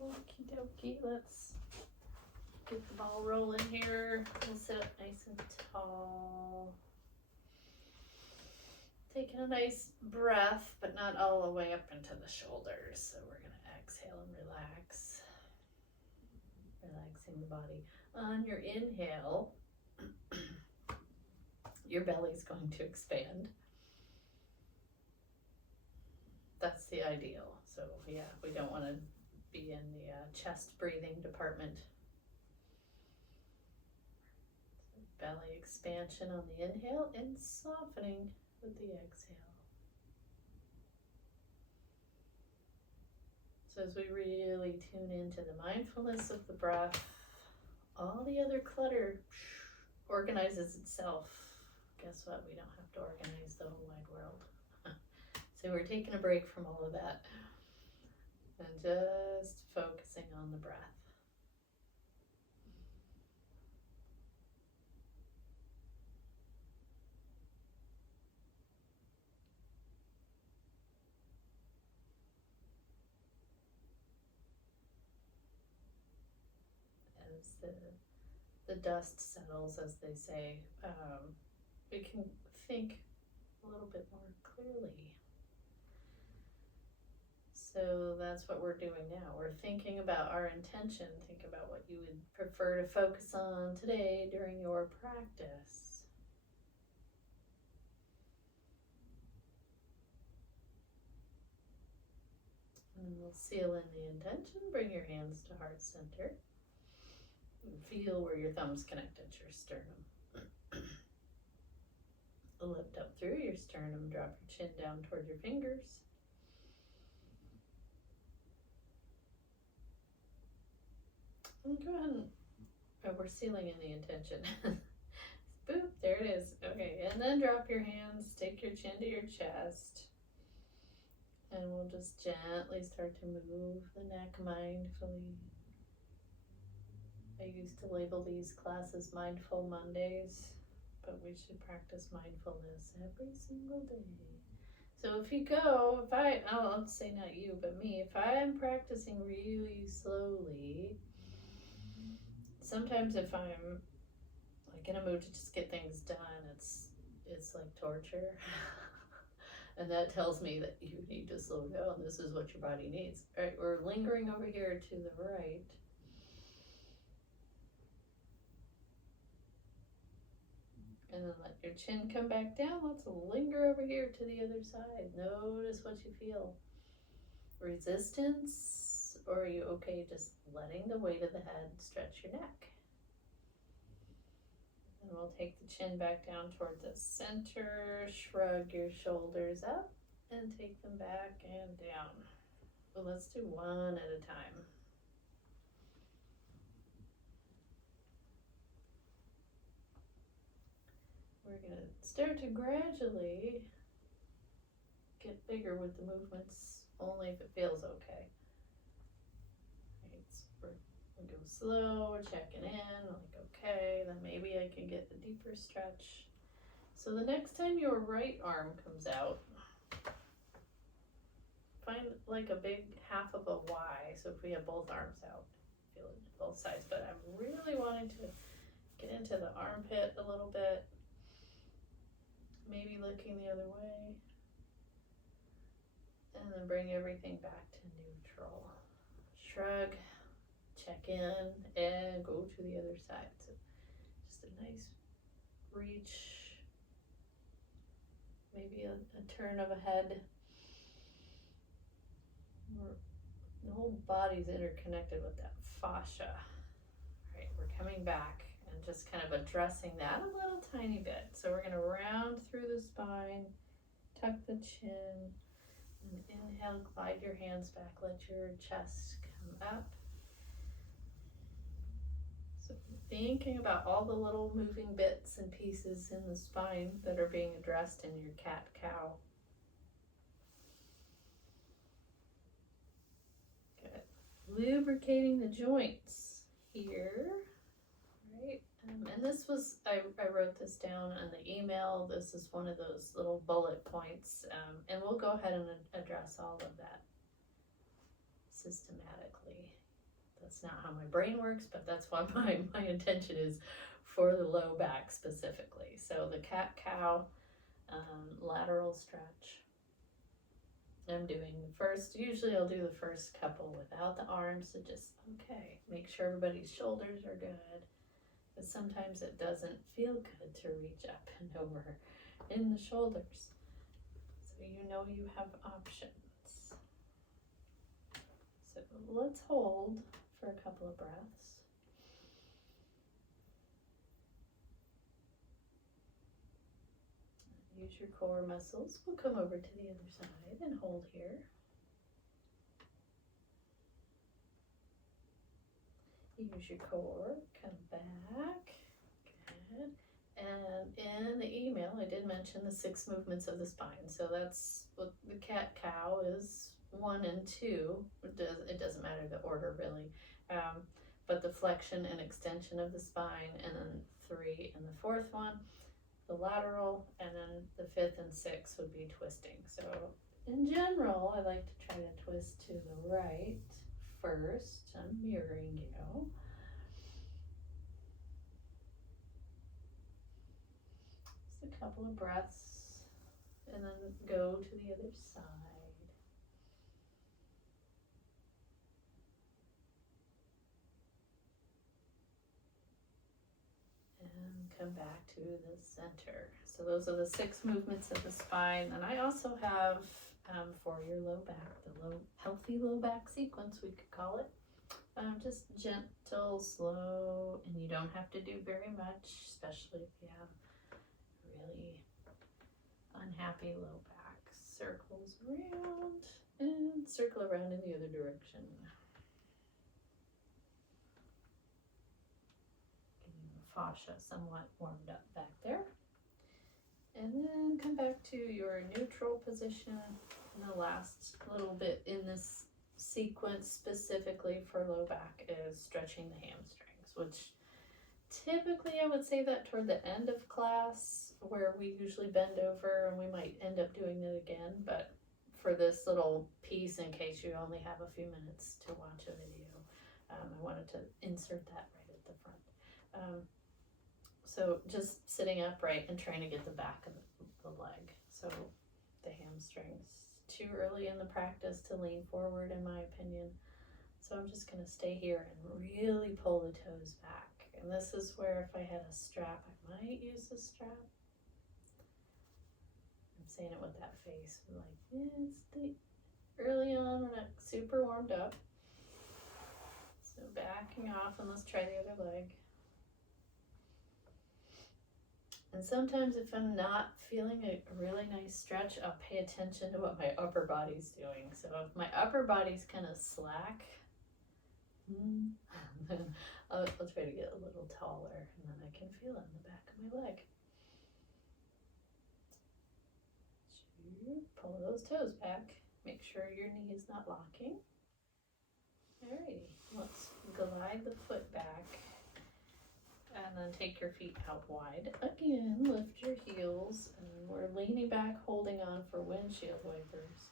Okie dokie, let's get the ball rolling here. We'll sit up nice and tall. Taking a nice breath, but not all the way up into the shoulders. So we're gonna exhale and relax. Relaxing the body. On your inhale, your belly's going to expand. That's the ideal. So yeah, we don't want to be in the chest breathing department. Belly expansion on the inhale and softening with the exhale. So as we really tune into the mindfulness of the breath, all the other clutter organizes itself. Guess what? We don't have to organize the whole wide world. So we're taking a break from all of that and just focusing on the breath. As the dust settles, as they say, we can think a little bit more clearly. So that's what we're doing now. We're thinking about our intention. Think about what you would prefer to focus on today during your practice. And we'll seal in the intention. Bring your hands to heart center. Feel where your thumbs connect at your sternum. Lift up through your sternum. Drop your chin down toward your fingers. And go ahead and we're sealing in the intention. Boop, there it is. Okay, and then drop your hands. Take your chin to your chest. And we'll just gently start to move the neck mindfully. I used to label these classes Mindful Mondays, but we should practice mindfulness every single day. So if you go, let's say not you, but me, if I'm practicing really slowly, sometimes if I'm like in a mood to just get things done, it's like torture. And that tells me that you need to slow down. This is what your body needs. All right, we're lingering over here to the right. And then let your chin come back down. Let's linger over here to the other side. Notice what you feel. Resistance, or are you okay just letting the weight of the head stretch your neck? And we'll take the chin back down toward the center. Shrug your shoulders up and take them back and down. Well, let's do one at a time. We're going to start to gradually get bigger with the movements, only if it feels okay. Right, so we go slow, we're checking in, like okay, then maybe I can get a deeper stretch. So the next time your right arm comes out, find like a big half of a Y. So if we have both arms out, feel it both sides. But I'm really wanting to get into the armpit a little bit. Maybe looking the other way. And then bring everything back to neutral. Shrug, check in, and go to the other side. So just a nice reach. Maybe a turn of a head. The whole body's interconnected with that fascia. Right, we're coming back and just kind of addressing that a little tiny bit. So we're going to round through the spine, tuck the chin, and inhale, glide your hands back, let your chest come up. So thinking about all the little moving bits and pieces in the spine that are being addressed in your cat-cow. Good. Lubricating the joints here. Right. And this was, I wrote this down in the email. This is one of those little bullet points. And we'll go ahead and address all of that systematically That's not how my brain works, but that's what my intention is for the low back specifically. So the cat-cow lateral stretch. I'm doing the first, usually I'll do the first couple without the arms, so just, okay, make sure everybody's shoulders are good. Because sometimes it doesn't feel good to reach up and over in the shoulders. So you know you have options. So let's hold for a couple of breaths. Use your core muscles. We'll come over to the other side and hold here. Use your core, come back, good. And in the email, I did mention the 6 movements of the spine. So that's what the cat-cow is 1 and 2. It doesn't matter the order really. But the flexion and extension of the spine, and then 3 and the 4th one, the lateral, and then the 5th and 6th would be twisting. So in general, I like to try to twist to the right first. I'm mirroring you. Just a couple of breaths, and then go to the other side. And come back to the center. So those are the 6 movements of the spine. And I also have for your low back, the healthy low back sequence, we could call it. Just gentle, slow, and you don't have to do very much, especially if you have really unhappy low back. Circles around and circle around in the other direction. Getting the fascia somewhat warmed up back there. And then come back to your neutral position. And the last little bit in this sequence specifically for low back is stretching the hamstrings, which typically I would say that toward the end of class, where we usually bend over, and we might end up doing it again, but for this little piece, in case you only have a few minutes to watch a video, I wanted to insert that right at the front. So just sitting upright and trying to get the back of the leg. So the hamstrings. Too early in the practice to lean forward, in my opinion. So I'm just going to stay here and really pull the toes back. And this is where if I had a strap, I might use a strap. I'm saying it with that face. I'm like, it's early on, we're not super warmed up. So backing off, and let's try the other leg. And sometimes if I'm not feeling a really nice stretch, I'll pay attention to what my upper body's doing. So if my upper body's kind of slack, then I'll try to get a little taller, and then I can feel it in the back of my leg. Pull those toes back. Make sure your knee is not locking. Alrighty, let's glide the foot back. And then take your feet out wide. Again, lift your heels, and we're leaning back, holding on for windshield wipers,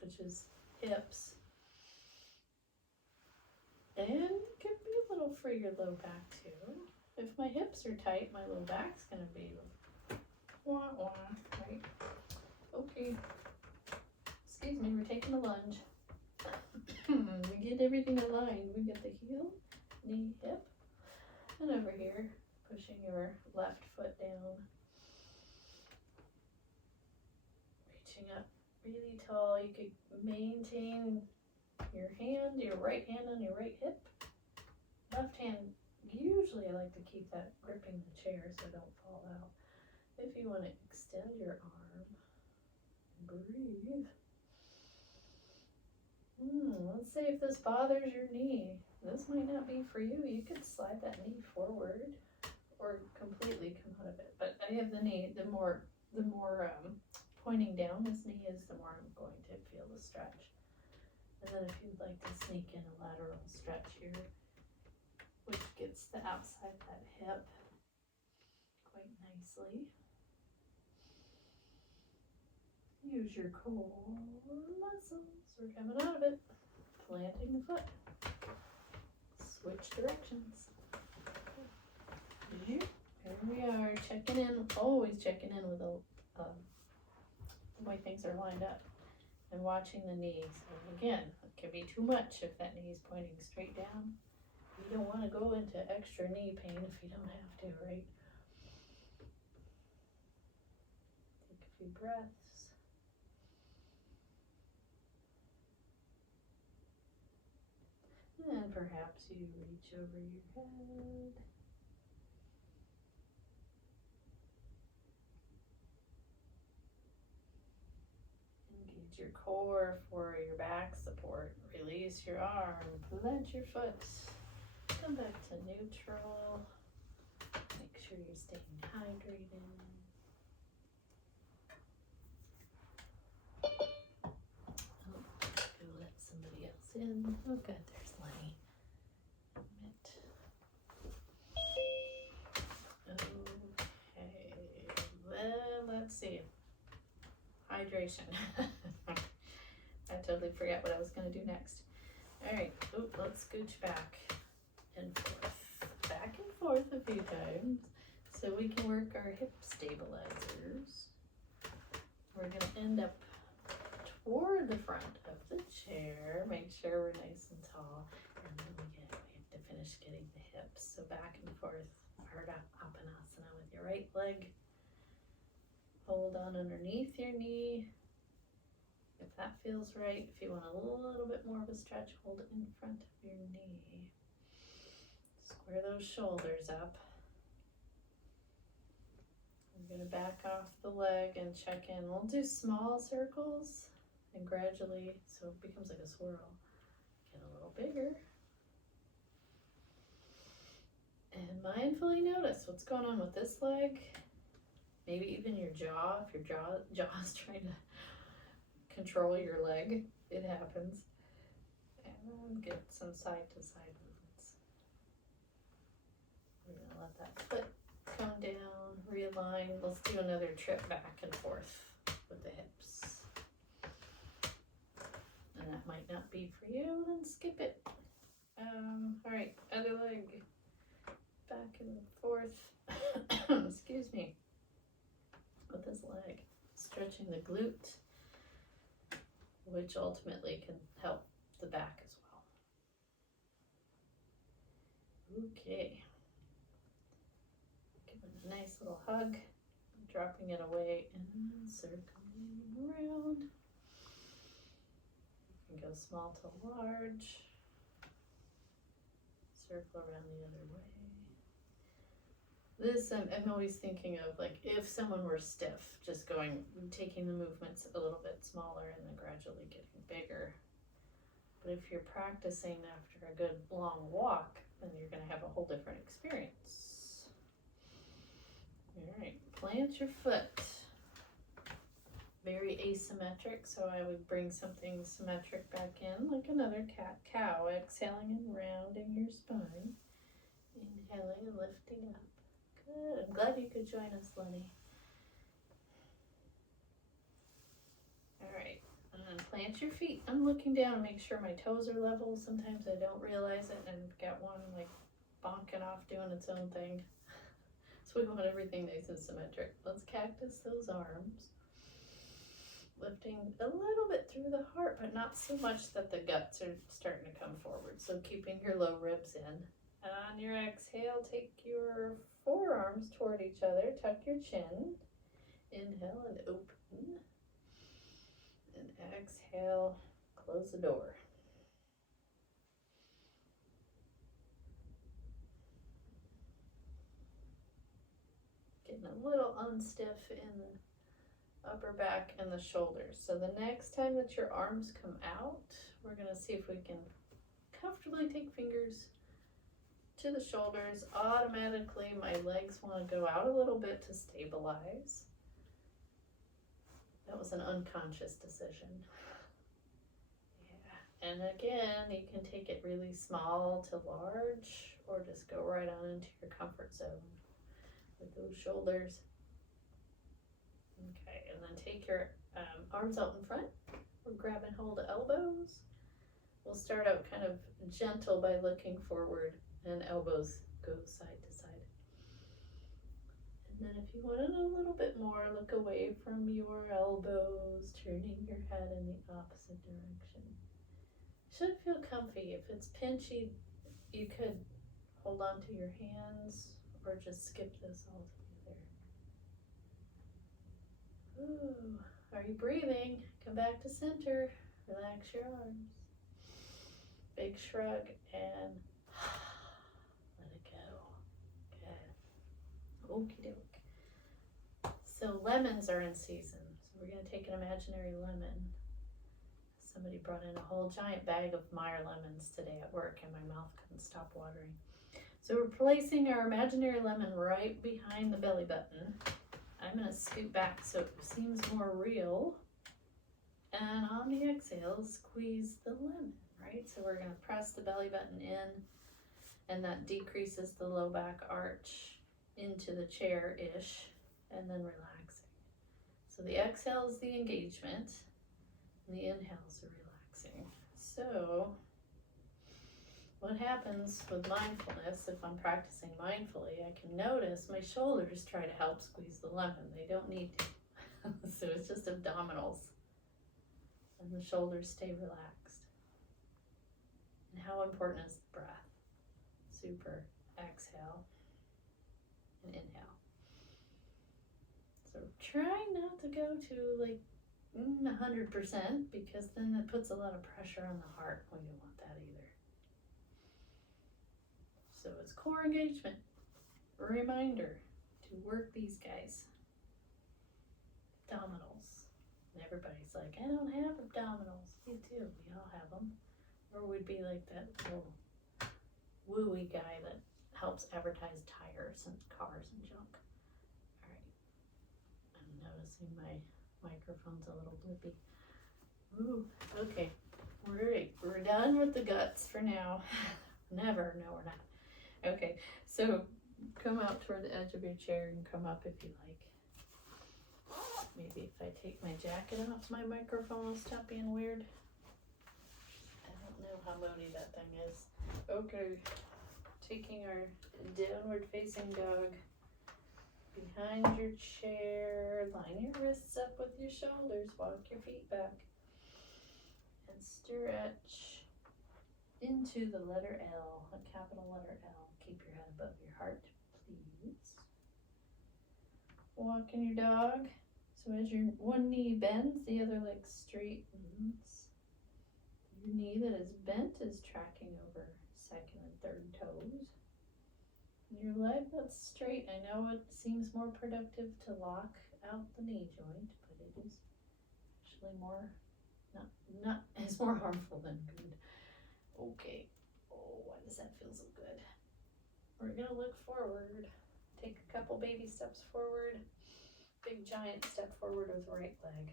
which is hips. And it can be a little for your low back too. If my hips are tight, my low back's gonna be wah wah, right? Okay. Excuse me, we're taking a lunge. We get everything aligned. We get the heel, knee, hip. And over here, pushing your left foot down. Reaching up really tall. You could maintain your hand, your right hand on your right hip. Left hand, usually I like to keep that gripping the chair so I don't fall out. If you want to extend your arm, breathe. Let's see if this bothers your knee. This might not be for you. You could slide that knee forward or completely come out of it. But I have the knee, the more pointing down this knee is, the more I'm going to feel the stretch. And then if you'd like to sneak in a lateral stretch here, which gets the outside of that hip quite nicely. Use your core muscles. We're coming out of it. Planting the foot. switch directions. Here we are, checking in, always checking in with the way things are lined up and watching the knee. So again, it can be too much if that knee is pointing straight down. You don't want to go into extra knee pain if you don't have to, right? Take a few breaths. And perhaps you reach over your head. Engage your core for your back support. Release your arm. Plant your foot. Come back to neutral. Make sure you're staying hydrated. Go let somebody else in. Oh good, there's Lenny. Okay, well, let's see. Hydration. I totally forgot what I was going to do next. All right, let's scooch back and forth. Back and forth a few times so we can work our hip stabilizers. We're going to end up toward the front of the chair. Make sure we're nice and tall. And then we have to finish getting the hips. So back and forth, Ardha Appanasana with your right leg. Hold on underneath your knee. If that feels right, if you want a little bit more of a stretch, hold it in front of your knee. Square those shoulders up. We're going to back off the leg and check in. We'll do small circles and gradually, so it becomes like a swirl, get a little bigger. And mindfully notice what's going on with this leg. Maybe even your jaw, if your jaw is trying to control your leg, it happens. And get some side to side movements. We're gonna let that foot come down, realign. Let's do another trip back and forth with the hips. And that might not be for you, then skip it. All right, other leg, back and forth. Excuse me. With this leg, stretching the glute, which ultimately can help the back as well. Okay. Give it a nice little hug, dropping it away and circling around. You can go small to large, circle around the other way. This, I'm always thinking of, like, if someone were stiff, just taking the movements a little bit smaller and then gradually getting bigger. But if you're practicing after a good long walk, then you're going to have a whole different experience. All right, plant your foot. Very asymmetric, so I would bring something symmetric back in, like another cat-cow, exhaling and rounding your spine. Inhaling and lifting up. Good. I'm glad you could join us, Lenny. All right, and then plant your feet. I'm looking down to make sure my toes are level. Sometimes I don't realize it and got one like bonking off doing its own thing. So we want everything nice and symmetric. Let's cactus those arms. Lifting a little bit through the heart, but not so much that the guts are starting to come forward. So keeping your low ribs in. On your exhale, take your forearms toward each other, tuck your chin, inhale and open, and exhale, close the door. Getting a little unstiff in the upper back and the shoulders. So the next time that your arms come out, we're gonna see if we can comfortably take fingers to the shoulders. Automatically my legs want to go out a little bit to stabilize. That was an unconscious decision. Yeah, and again, you can take it really small to large or just go right on into your comfort zone with those shoulders. Okay, and then take your arms out in front or grab and hold the elbows. we'll start out kind of gentle by looking forward and elbows go side to side. And then if you want it a little bit more, look away from your elbows, turning your head in the opposite direction. Should feel comfy. If it's pinchy, you could hold on to your hands or just skip this altogether. Ooh, are you breathing? Come back to center. Relax your arms. Big shrug and let it go. Good. Okie doke. So lemons are in season. So we're going to take an imaginary lemon. Somebody brought in a whole giant bag of Meyer lemons today at work and my mouth couldn't stop watering. So we're placing our imaginary lemon right behind the belly button. I'm going to scoot back so it seems more real. And on the exhale, squeeze the lemon, right? So we're going to press the belly button in, and that decreases the low back arch into the chair-ish, and then relaxing. So the exhale is the engagement, and the inhale is the relaxing. So what happens with mindfulness, if I'm practicing mindfully, I can notice my shoulders try to help squeeze the lemon. They don't need to. So it's just abdominals. And the shoulders stay relaxed. And how important is the breath? Super. Exhale and inhale. So try not to go to like 100% because then that puts a lot of pressure on the heart. We don't want that either. So it's core engagement. A reminder to work these guys. Abdominals. And everybody's like, I don't have abdominals. You do. We all have them. Or we'd be like that little wooey guy that helps advertise tires and cars and junk. All right. I'm noticing my microphone's a little blippy. Ooh, okay. We're done with the guts for now. Never. No, we're not. Okay. So come out toward the edge of your chair and come up if you like. Maybe if I take my jacket off, my microphone will stop being weird. I don't know how moody that thing is. Okay, taking our downward facing dog behind your chair. Line your wrists up with your shoulders. Walk your feet back. And stretch into the letter L, a capital letter L. Keep your head above your heart, please. Walking your dog. So as your one knee bends, the other leg straightens. Your knee that is bent is tracking over second and third toes. And your leg that's straight, I know it seems more productive to lock out the knee joint, but it is actually more, it's more harmful than good. Okay. Oh, why does that feel so good? We're gonna look forward. Take a couple baby steps forward. Big giant step forward with right leg.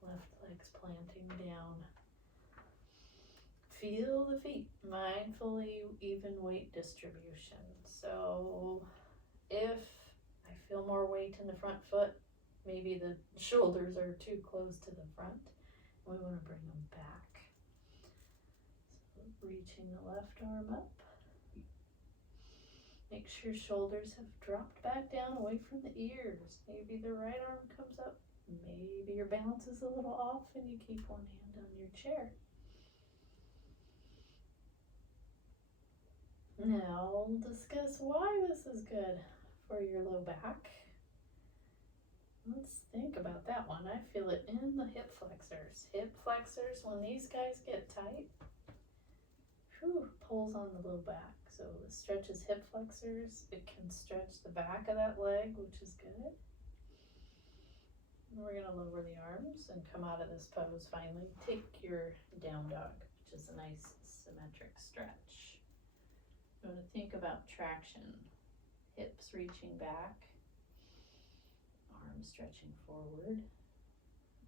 Left leg's planting down. Feel the feet. Mindfully even weight distribution. So if I feel more weight in the front foot, maybe the shoulders are too close to the front. We want to bring them back. So reaching the left arm up. Make sure shoulders have dropped back down away from the ears. Maybe the right arm comes up. Maybe your balance is a little off and you keep one hand on your chair. Now we'll discuss why this is good for your low back. Let's think about that one. I feel it in the hip flexors. Hip flexors, when these guys get tight, pulls on the low back. So it stretches hip flexors. It can stretch the back of that leg, which is good. And we're going to lower the arms and come out of this pose finally. Take your down dog, which is a nice symmetric stretch. You want to think about traction. Hips reaching back. Arms stretching forward.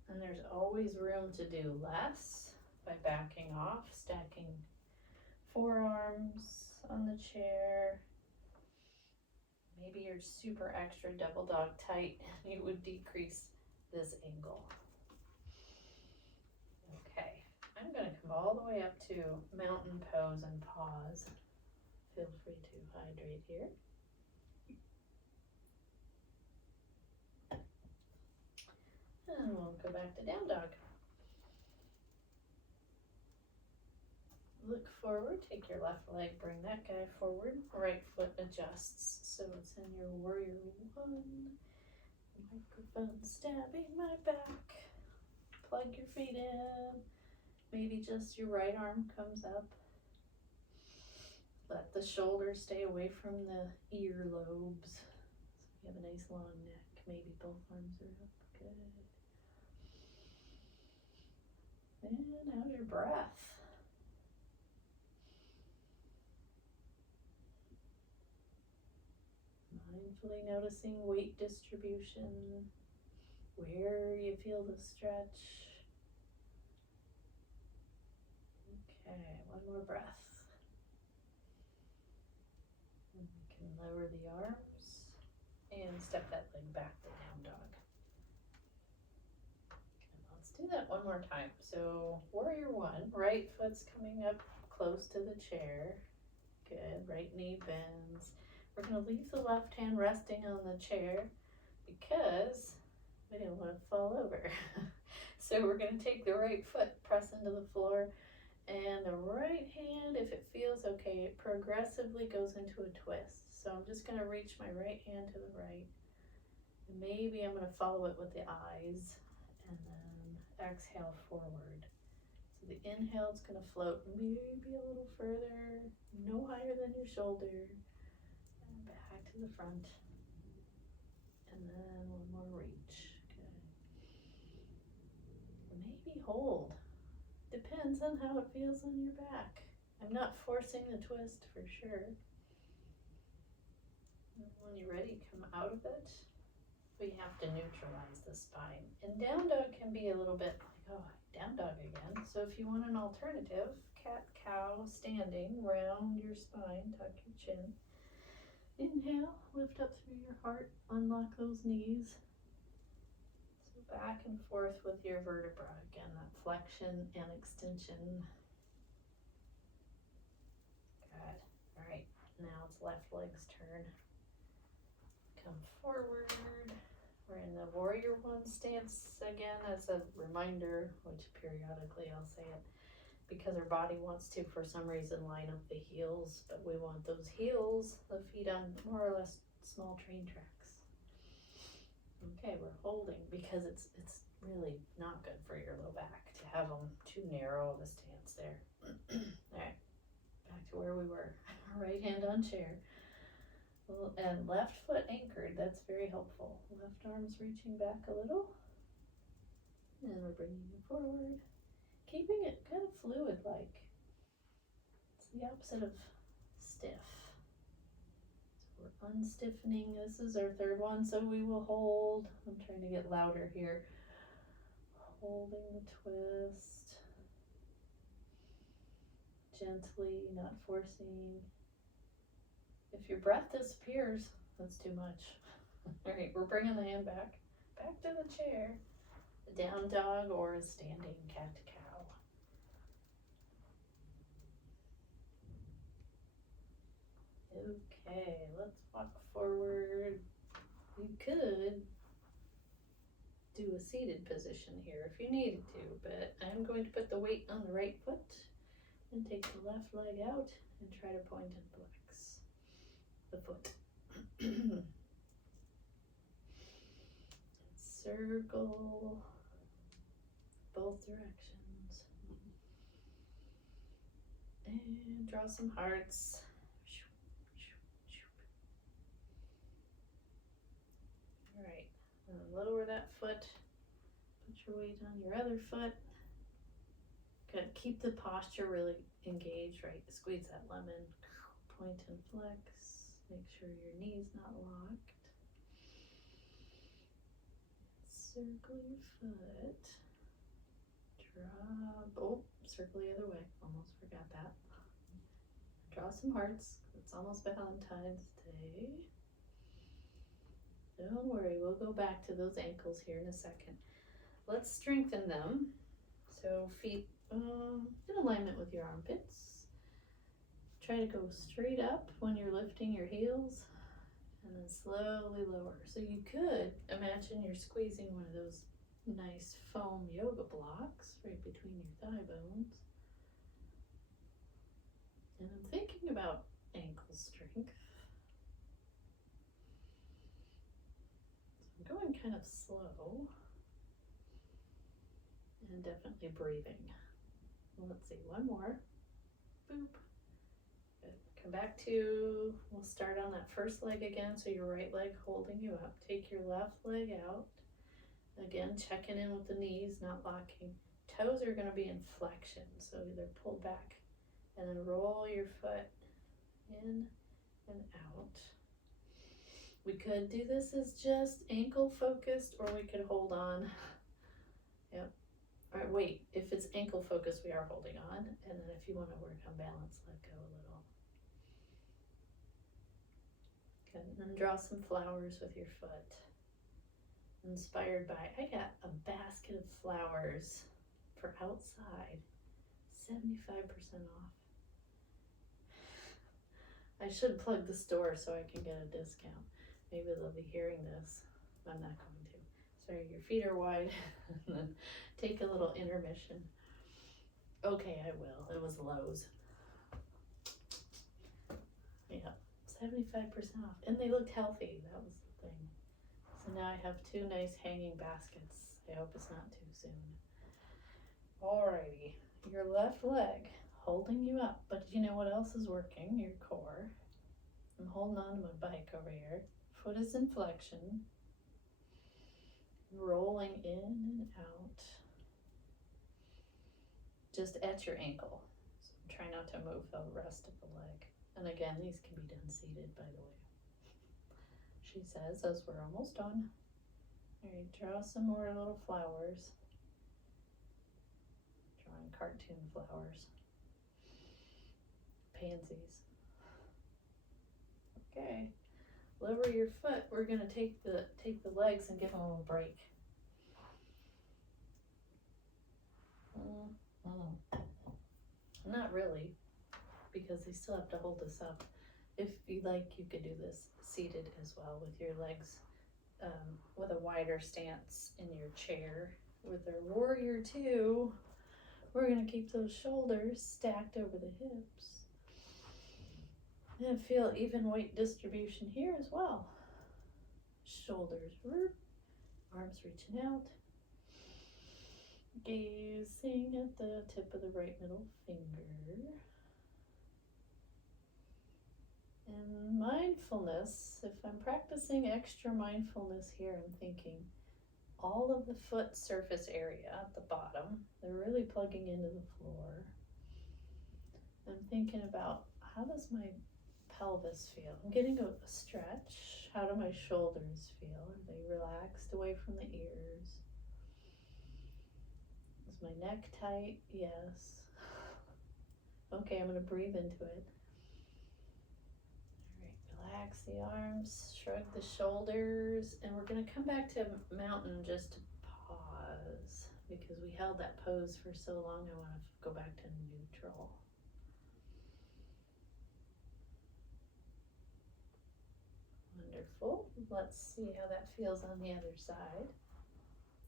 And there's always room to do less by backing off, stacking forearms on the chair. Maybe you're super extra double dog tight and you would decrease this angle. Okay, I'm going to come all the way up to mountain pose and pause. Feel free to hydrate here. And we'll go back to down dog. Look forward, take your left leg, bring that guy forward. Right foot adjusts, so it's in your warrior one. Microphone stabbing my back. Plug your feet in. Maybe just your right arm comes up. Let the shoulders stay away from the earlobes. So you have a nice long neck. Maybe both arms are up. Good. And how's your breath? Mindfully noticing weight distribution, where you feel the stretch. Okay, one more breath. And we can lower the arms and step that leg back to down dog. And let's do that one more time. So warrior one, right foot's coming up close to the chair. Good, right knee bends. We're going to leave the left hand resting on the chair because we don't want to fall over. So we're going to take the right foot, press into the floor, and the right hand, if it feels okay, it progressively goes into a twist. So I'm just going to reach my right hand to the right. And maybe I'm going to follow it with the eyes and then exhale forward. So the inhale is going to float maybe a little further, no higher than your shoulder. Back to the front, and then one more reach. Good. Maybe hold. Depends on how it feels on your back. I'm not forcing the twist for sure. And when you're ready, come out of it. We have to neutralize the spine. And down dog can be a little bit like, oh, down dog again. So if you want an alternative, cat, cow, standing, round your spine, tuck your chin. Inhale, lift up through your heart, unlock those knees. So back and forth with your vertebra. Again, that flexion and extension. Good. All right, now it's left leg's turn. Come forward. We're in the warrior one stance again as a reminder, which periodically I'll say it, because our body wants to, for some reason, line up the heels, but we want those heels, the feet on more or less small train tracks. Okay, we're holding because it's really not good for your low back to have them too narrow of a stance there. All right, back to where we were. Right hand on chair. And left foot anchored, that's very helpful. Left arm's reaching back a little. And we're bringing it forward. Keeping it kind of fluid-like. It's the opposite of stiff. So we're unstiffening. This is our third one, so we will hold. I'm trying to get louder here. Holding the twist. Gently, not forcing. If your breath disappears, that's too much. All right, we're bringing the hand back to the chair. A down dog or a standing cat to cow. Okay, let's walk forward. You could do a seated position here if you needed to, but I'm going to put the weight on the right foot and take the left leg out and try to point and flex the foot. Circle both directions. And draw some hearts. All right, lower that foot. Put your weight on your other foot. Good. Keep the posture really engaged, right? Squeeze that lemon. Point and flex. Make sure your knee's not locked. Circle your foot. Drop. Oh, circle the other way. Almost forgot that. Draw some hearts. It's almost Valentine's Day. Don't worry, we'll go back to those ankles here in a second. Let's strengthen them. So feet in alignment with your armpits. Try to go straight up when you're lifting your heels and then slowly lower. So you could imagine you're squeezing one of those nice foam yoga blocks right between your thigh bones. And I'm thinking about ankle strength. So I'm going kind of slow and definitely breathing. Let's see, one more. Boop. Good. Come back to, we'll start on that first leg again. So your right leg holding you up. Take your left leg out. Again, checking in with the knees, not locking. Toes are going to be in flexion, so either pull back and then roll your foot in and out. We could do this as just ankle focused, or we could hold on. Yep. All right, wait, if it's ankle focused, we are holding on. And then if you want to work on balance, let go a little. Good, and then draw some flowers with your foot. Inspired by, I got a basket of flowers for outside, 75% off. I should plug the store so I can get a discount. Maybe they'll be hearing this. I'm not going to. Sorry, your feet are wide. And then take a little intermission. Okay, I will. It was Lowe's. Yeah, 75% off. And they looked healthy. That was the thing. So now I have two nice hanging baskets. I hope it's not too soon. Alrighty, your left leg holding you up, but you know what else is working? Your core. I'm holding on to my bike over here. Foot is in flexion. Rolling in and out. Just at your ankle. So try not to move the rest of the leg. And again, these can be done seated, by the way. She says, as we're almost done. All right, draw some more little flowers. Drawing cartoon flowers. Pansies. Okay, lower your foot. We're gonna take the legs and give them a little break. Not really, because they still have to hold this up. If you like, you could do this seated as well with your legs with a wider stance in your chair. With our warrior two, we're gonna keep those shoulders stacked over the hips. And feel even weight distribution here as well. Shoulders root, arms reaching out. Gazing at the tip of the right middle finger. And mindfulness, if I'm practicing extra mindfulness here, I'm thinking all of the foot surface area at the bottom, they're really plugging into the floor. I'm thinking about, how does my pelvis feel? I'm getting a stretch. How do my shoulders feel? Are they relaxed away from the ears? Is my neck tight? Yes. Okay, I'm going to breathe into it. All right, relax the arms, shrug the shoulders, and we're going to come back to mountain just to pause because we held that pose for so long. I want to go back to neutral. Wonderful. Let's see how that feels on the other side.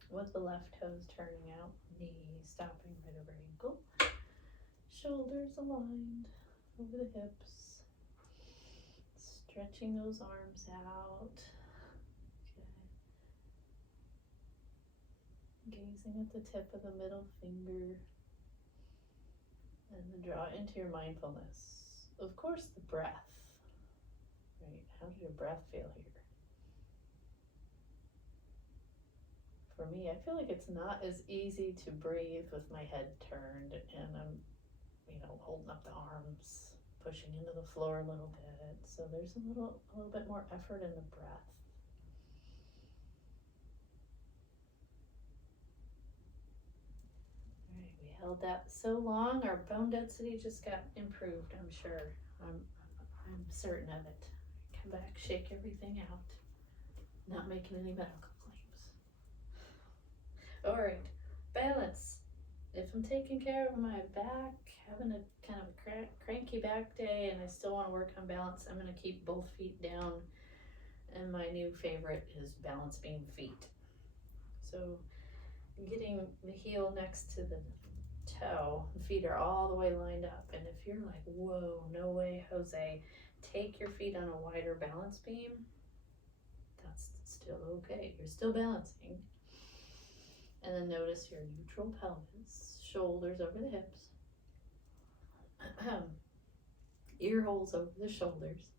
With the left toes turning out, knee stopping right over ankle. Shoulders aligned over the hips. Stretching those arms out. Okay. Gazing at the tip of the middle finger. And then draw into your mindfulness. Of course, the breath. Right? How does your breath feel here? For me, I feel like it's not as easy to breathe with my head turned and I'm, holding up the arms, pushing into the floor a little bit. So there's a little bit more effort in the breath. All right, we held that so long, our bone density just got improved, I'm sure. I'm certain of it. Come back, shake everything out. Not making any medical claims. All right, balance. if I'm taking care of my back, having a kind of a cranky back day, and I still want to work on balance, I'm going to keep both feet down. And my new favorite is balance beam feet. So getting the heel next to the toe, the feet are all the way lined up. And if you're like, whoa, no way, Jose, take your feet on a wider balance beam, that's still okay. You're still balancing. And then notice your neutral pelvis, shoulders over the hips, ear holes over the shoulders.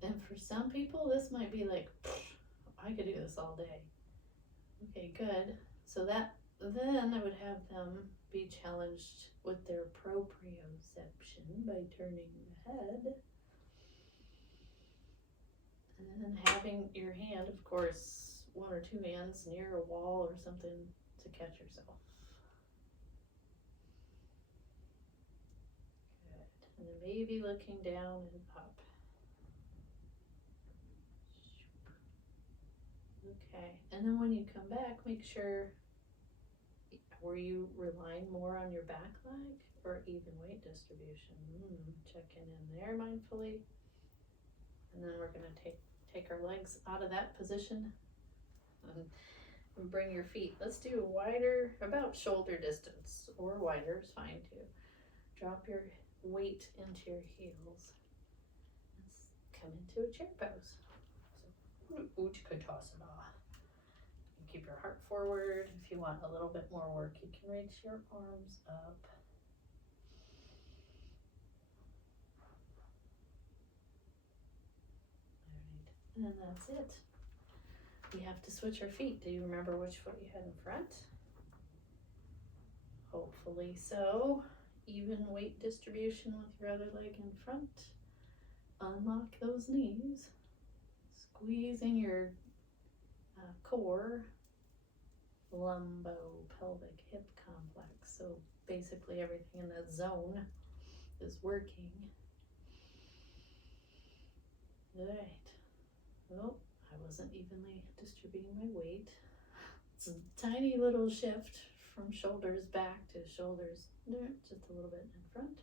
And for some people, this might be like, I could do this all day. Okay, good. So that then I would have them be challenged with their proprioception by turning the head. And then having your hand, of course, one or two hands near a wall or something to catch yourself. Good. And then maybe looking down and up. Okay. And then when you come back, make sure, were you relying more on your back leg or even weight distribution? Checking in there mindfully. And then we're going to take our legs out of that position and bring your feet. Let's do wider, about shoulder distance, or wider is fine too. Drop your weight into your heels. Let's come into a chair pose. So, Utkatasana. Keep your heart forward. If you want a little bit more work, you can reach your arms up. All right, and then that's it. We have to switch our feet. Do you remember which foot you had in front? Hopefully so. Even weight distribution with your other leg in front. Unlock those knees. Squeezing your core, lumbo-pelvic hip complex. So basically everything in that zone is working. All right. Well, I wasn't evenly distributing my weight. It's a tiny little shift from shoulders back to shoulders just a little bit in front.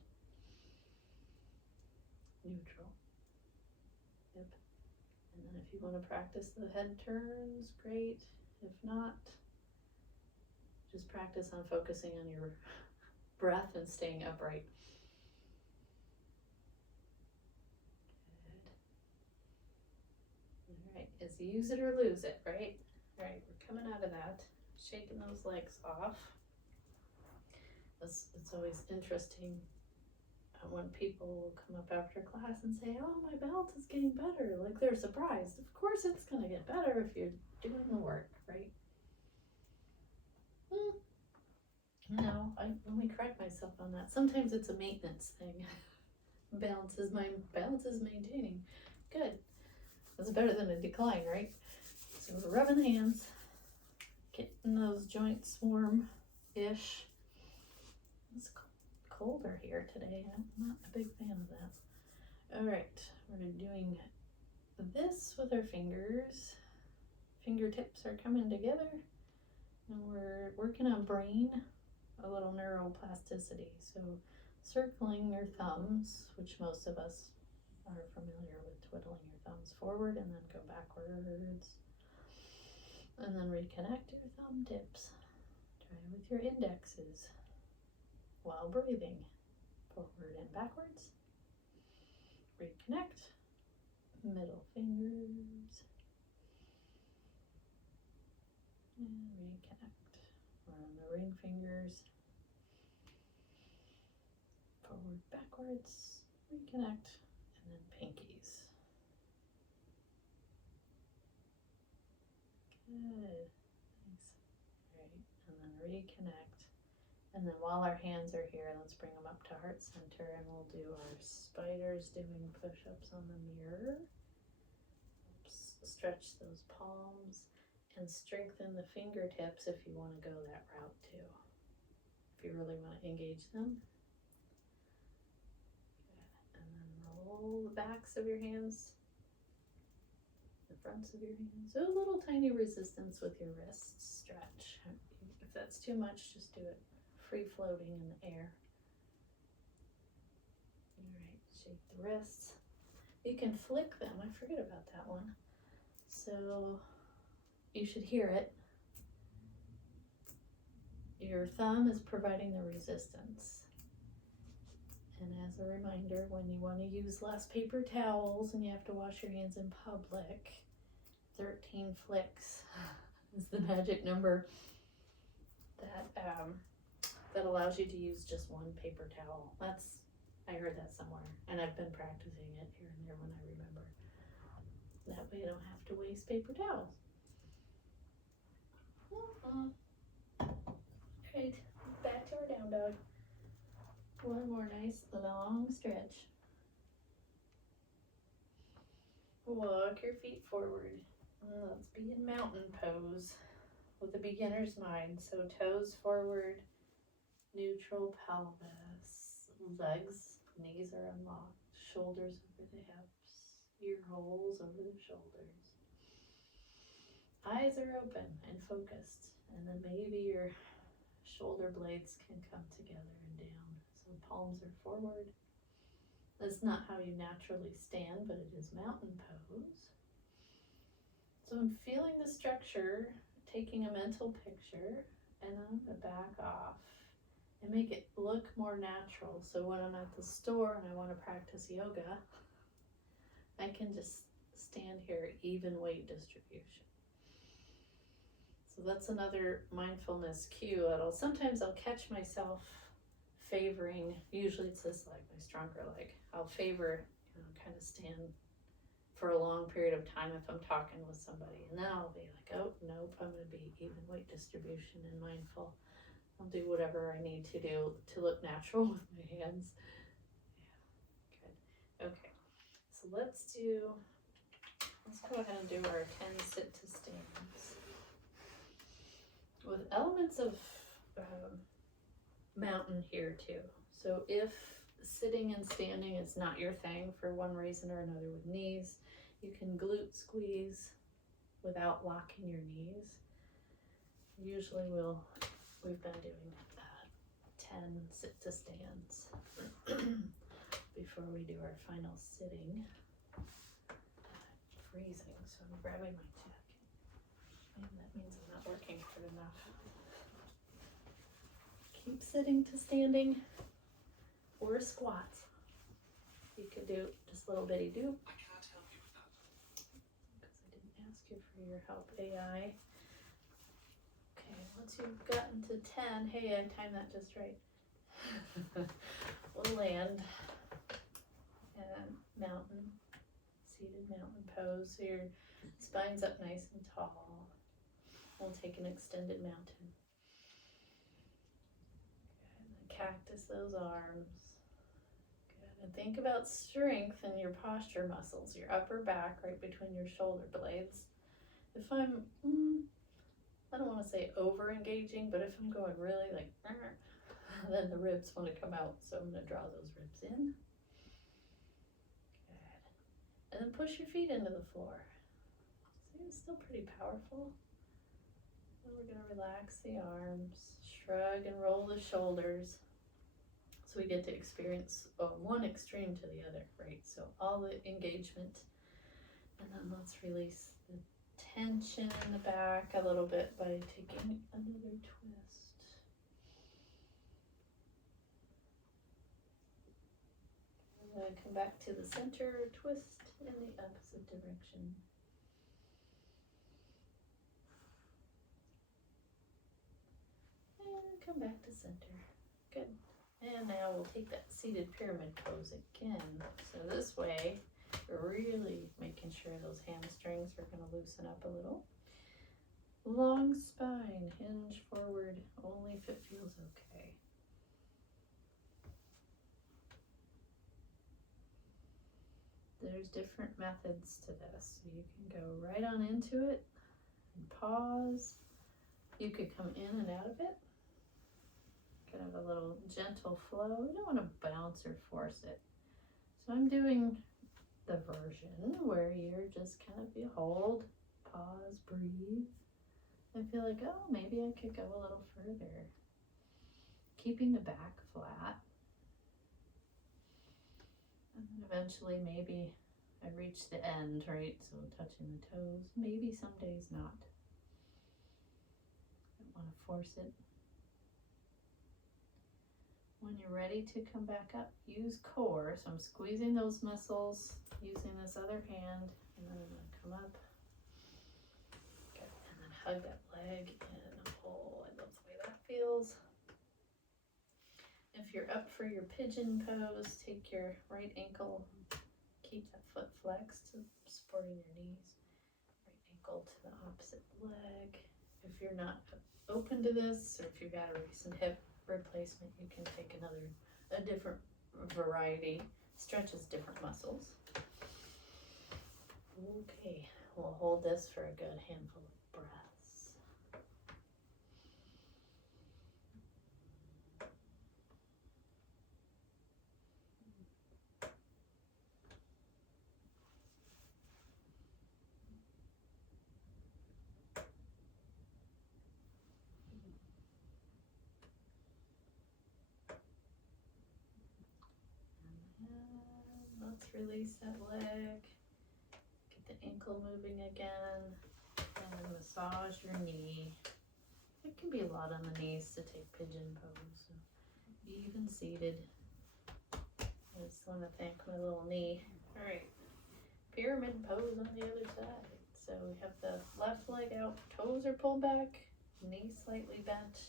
Neutral. Yep. And then if you want to practice the head turns, great. If not, just practice on focusing on your breath and staying upright. Good. All right, it's use it or lose it, right? All right, we're coming out of that, shaking those legs off. It's always interesting when people will come up after class and say, oh, my balance is getting better. Like they're surprised. Of course it's going to get better if you're doing the work, right? No, let me correct myself on that. Sometimes it's a maintenance thing. Balance is maintaining. Good. That's better than a decline, right? So we're rubbing the hands, getting those joints warm-ish. It's colder here today. I'm not a big fan of that. All right, we're doing this with our fingers. Fingertips are coming together, and we're working on brain, a little neuroplasticity. So circling your thumbs, which most of us are familiar with, twiddling your thumbs forward and then go backwards. And then reconnect your thumb tips. Try with your indexes while breathing. Forward and backwards. Reconnect. Middle fingers. And reconnect. We're on the ring fingers. Forward, backwards. Reconnect. And then pinkies. Good. Nice. All right. And then reconnect. And then while our hands are here, let's bring them up to heart center and we'll do our spiders doing push-ups on the mirror. Stretch those palms and strengthen the fingertips if you want to go that route too. If you really want to engage them. Good. And then roll the backs of your hands, the fronts of your hands. So a little tiny resistance with your wrists. Stretch. If that's too much, just do it free floating in the air. Alright, shake the wrists. You can flick them, I forget about that one. So you should hear it. Your thumb is providing the resistance. And as a reminder, when you want to use less paper towels and you have to wash your hands in public, 13 flicks is the magic number that allows you to use just one paper towel. I heard that somewhere, and I've been practicing it here and there when I remember. That way I don't have to waste paper towels. Right, back to our down dog. One more nice long stretch. Walk your feet forward. Let's be in mountain pose with a beginner's mind. So toes forward, neutral pelvis, legs, knees are unlocked, shoulders over the hips, ear holes over the shoulders. Eyes are open and focused, and then maybe your shoulder blades can come together and down. So palms are forward. That's not how you naturally stand, but it is mountain pose. So I'm feeling the structure, taking a mental picture, and I'm going to back off and make it look more natural. So when I'm at the store and I want to practice yoga, I can just stand here, even weight distribution. So that's another mindfulness cue. Sometimes I'll catch myself favoring, usually it's this leg, my stronger leg. I'll favor, kind of stand for a long period of time if I'm talking with somebody. And then I'll be like, oh, nope, I'm going to be even weight distribution and mindful. I'll do whatever I need to do to look natural with my hands. Yeah, good. Okay, so let's go ahead and do our 10 sit to stands. With elements of mountain here too. So if sitting and standing is not your thing for one reason or another with knees, you can glute squeeze without locking your knees. Usually we've been doing 10 sit to stands before we do our final sitting. Freezing, so I'm grabbing my jacket. And that means I'm not working hard enough. Keep sitting to standing or squats. You could do just a little bitty do. I can't help you with that. Because I didn't ask you for your help, AI. Okay, once you've gotten to 10, hey, I timed that just right. We'll land and seated mountain pose. So your spine's up nice and tall. We'll take an extended mountain. Cactus those arms. Good. And think about strength in your posture muscles, your upper back right between your shoulder blades. If I'm, I don't want to say over engaging, but if I'm going really like, then the ribs want to come out. So I'm going to draw those ribs in. Good. And then push your feet into the floor. See, it's still pretty powerful. And we're going to relax the arms, shrug and roll the shoulders. So we get to experience one extreme to the other, right? So all the engagement, and then let's release the tension in the back a little bit by taking another twist. And then come back to the center, twist in the opposite direction. And come back to center. Good. And now we'll take that seated pyramid pose again. So this way, we're really making sure those hamstrings are going to loosen up a little. Long spine, hinge forward, only if it feels okay. There's different methods to this. So you can go right on into it and pause. You could come in and out of it. Kind of a little gentle flow. We don't want to bounce or force it. So I'm doing the version where you're just kind of, you hold, pause, breathe, I feel like, oh, maybe I could go a little further. Keeping the back flat. And then eventually maybe I reach the end, right? So touching the toes. Maybe some days not. Don't want to force it. When you're ready to come back up, use core. So I'm squeezing those muscles using this other hand, and then I'm going to come up. Okay, and then hug that leg in. Oh, I love the way that feels. If you're up for your pigeon pose, take your right ankle, keep that foot flexed, supporting your knees. Right ankle to the opposite leg. If you're not open to this, or if you've got a recent hip replacement, you can take a different variety, stretches different muscles. Okay, we'll hold this for a good handful of breaths. And let's release that leg. Get the ankle moving again. And massage your knee. It can be a lot on the knees to take pigeon pose. So even seated. I just want to thank my little knee. All right, pyramid pose on the other side. So we have the left leg out, toes are pulled back, knee slightly bent.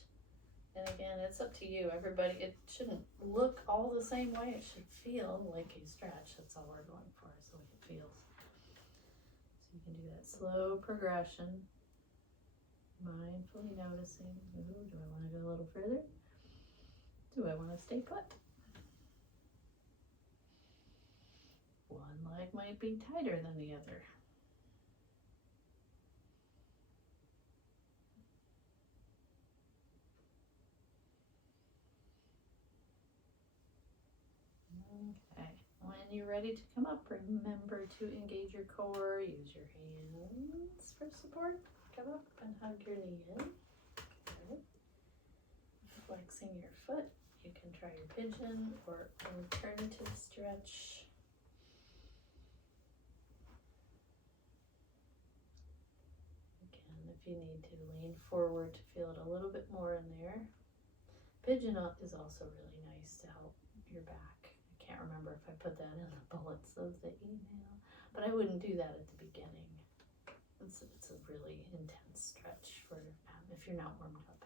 And again, it's up to you, everybody. It shouldn't look all the same way. It should feel like a stretch. That's all we're going for, is the way it feels. So you can do that slow progression. Mindfully noticing, ooh, do I want to go a little further? Do I want to stay put? One leg might be tighter than the other. Okay, when you're ready to come up, remember to engage your core, use your hands for support. Come up and hug your knee in. Okay. Flexing your foot, you can try your pigeon or alternative stretch. Again, if you need to lean forward to feel it a little bit more in there. Pigeon is also really nice to help your back. I can't remember if I put that in the bullets of the email, but I wouldn't do that at the beginning. It's a really intense stretch for if you're not warmed up.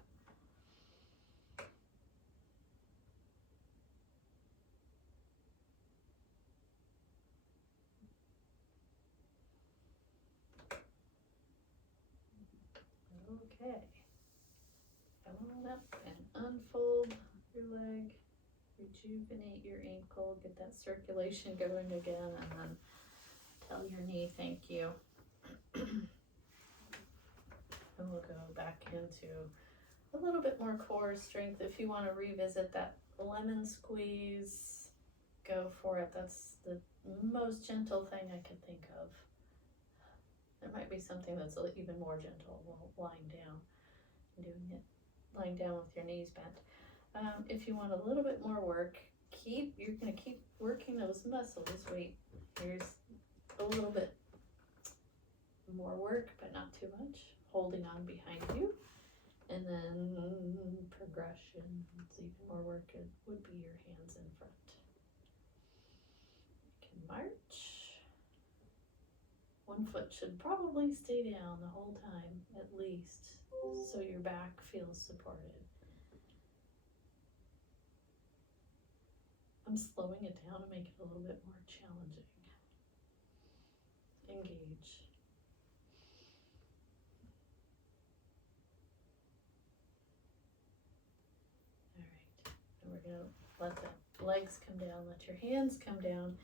Okay, come on up and unfold your leg, rejuvenate your ankle, get that circulation going again, and then tell your knee thank you. And we'll go back into a little bit more core strength. If you want to revisit that lemon squeeze, go for it. That's the most gentle thing I can think of. There might be something that's even more gentle while lying down and doing it, lying down with your knees bent. If you want a little bit more work, you're going to keep working those muscles. Wait, here's a little bit more work, but not too much. Holding on behind you, and then progression. It's even more work. It would be your hands in front. You can march. One foot should probably stay down the whole time, at least, so your back feels supported. I'm slowing it down to make it a little bit more challenging. Engage. All right, and we're gonna let the legs come down, let your hands come down,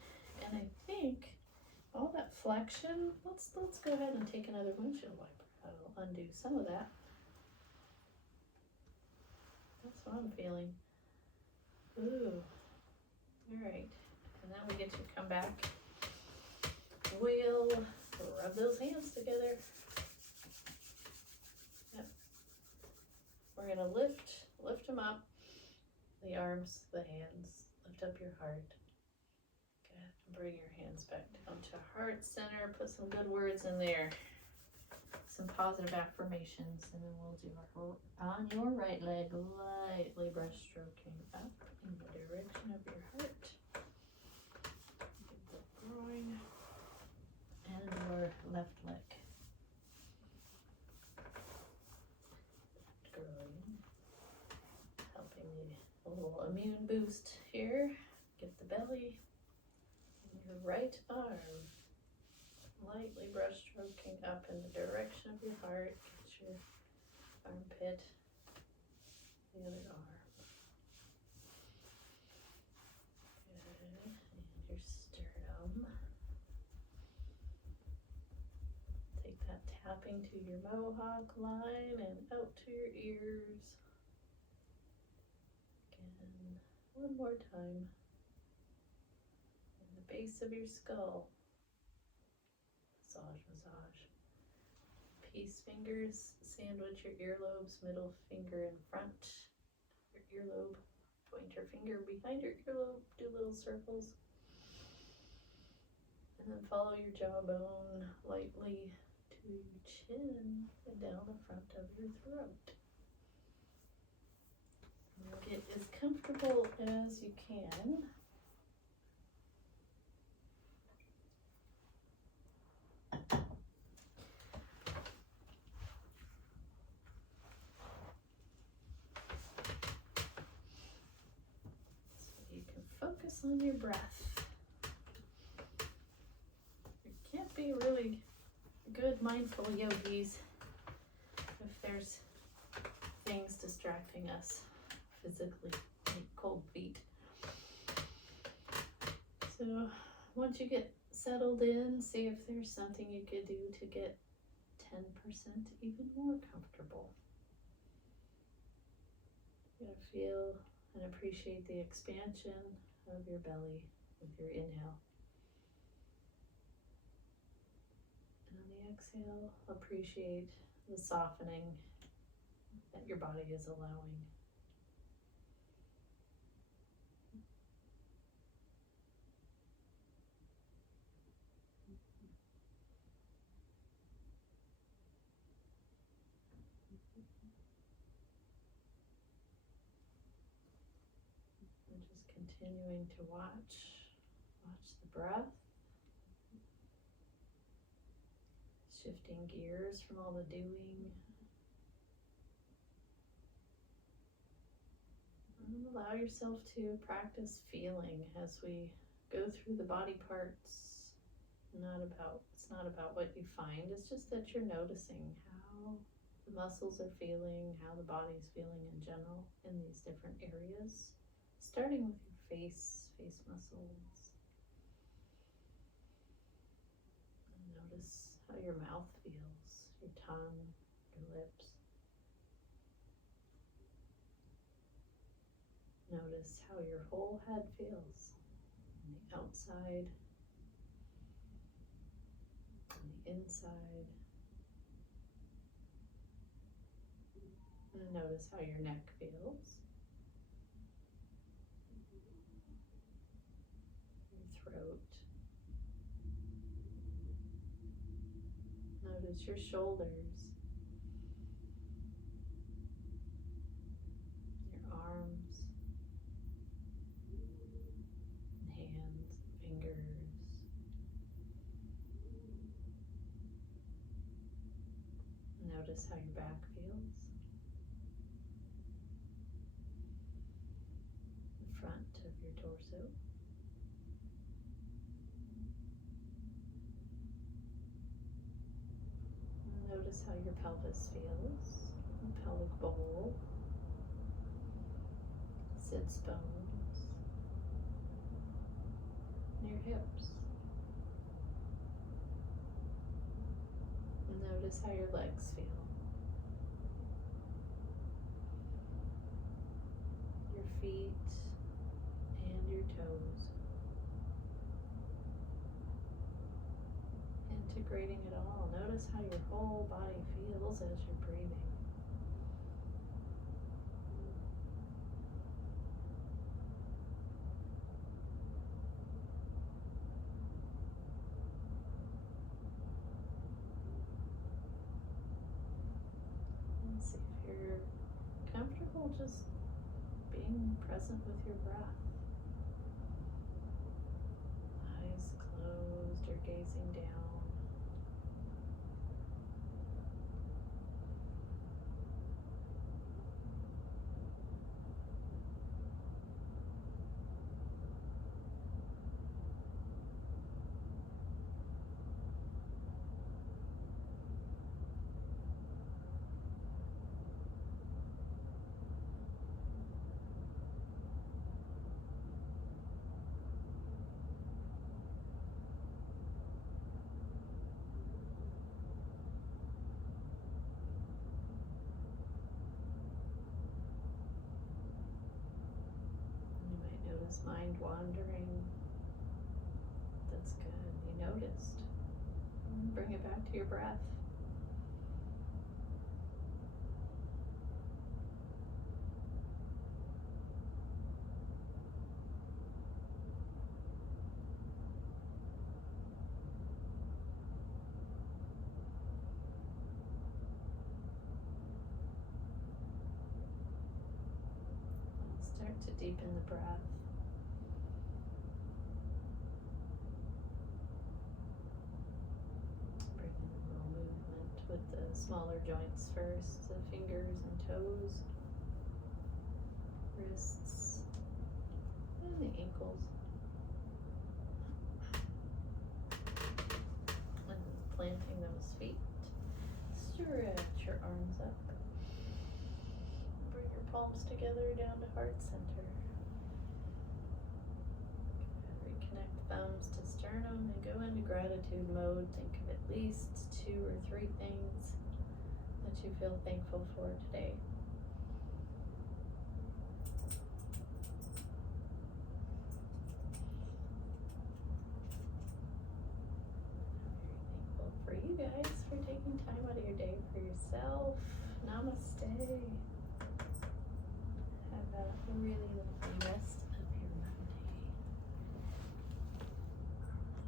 and I think all that flexion, let's go ahead and take another windshield wiper. I'll undo some of that. That's what I'm feeling. Ooh. All right, and now we get to come back. We'll rub those hands together. Yep, we're gonna lift them up, the arms, the hands, lift up your heart. Good, bring your hands back down to heart center, put some good words in there, some positive affirmations, and then we'll do our, on your right leg, lightly brush stroking up in the direction of your heart. The groin, and your left leg. Groin. Helping me a little immune boost here. Get the belly. And your right arm. Lightly brush stroking up in the direction of your heart. Get your armpit. The other arm. Good. And your sternum. Take that tapping to your mohawk line and out to your ears. Again, one more time. In the base of your skull. Massage, massage. Peace fingers sandwich your earlobes, middle finger in front of your earlobe. Point your finger behind your earlobe, do little circles. And then follow your jawbone lightly to your chin and down the front of your throat. And get as comfortable as you can. Focus on your breath. You can't be really good mindful yogis if there's things distracting us physically, like cold feet. So once you get settled in, see if there's something you could do to get 10% even more comfortable. You're gonna feel and appreciate the expansion of your belly with your inhale. And on the exhale, appreciate the softening that your body is allowing. And just continuing to watch the breath. Shifting gears from all the doing. And allow yourself to practice feeling as we go through the body parts. It's not about what you find, it's just that you're noticing how the muscles are feeling, how the body's feeling in general in these different areas. Starting with your face muscles. And notice how your mouth feels, your tongue, your lips. Notice how your whole head feels on the outside, on the inside. And notice how your neck feels. Your throat. Notice your shoulders. Your arms. Hands, fingers. Notice how your back feels. The front of your torso. Notice how your pelvis feels, the pelvic bowl, sits bones, and your hips. And notice how your legs feel. Your feet and your toes. Integrating it all. Notice how your whole body feels as you're breathing. you're comfortable just being present with your breath. Eyes closed or gazing down. You might notice mind wandering. That's good. You noticed. Bring it back to your breath. Start to deepen the breath. Bring in a little movement with the smaller joints first, the fingers and toes, wrists, and the ankles. And planting those feet. Stretch your arms up. Bring your palms together down to heart center. Reconnect thumbs to sternum and go into gratitude mode. Think of at least 2 or 3 things that you feel thankful for today. I'm very thankful for you guys for taking time out of your day for yourself. Namaste. Have a really lovely day.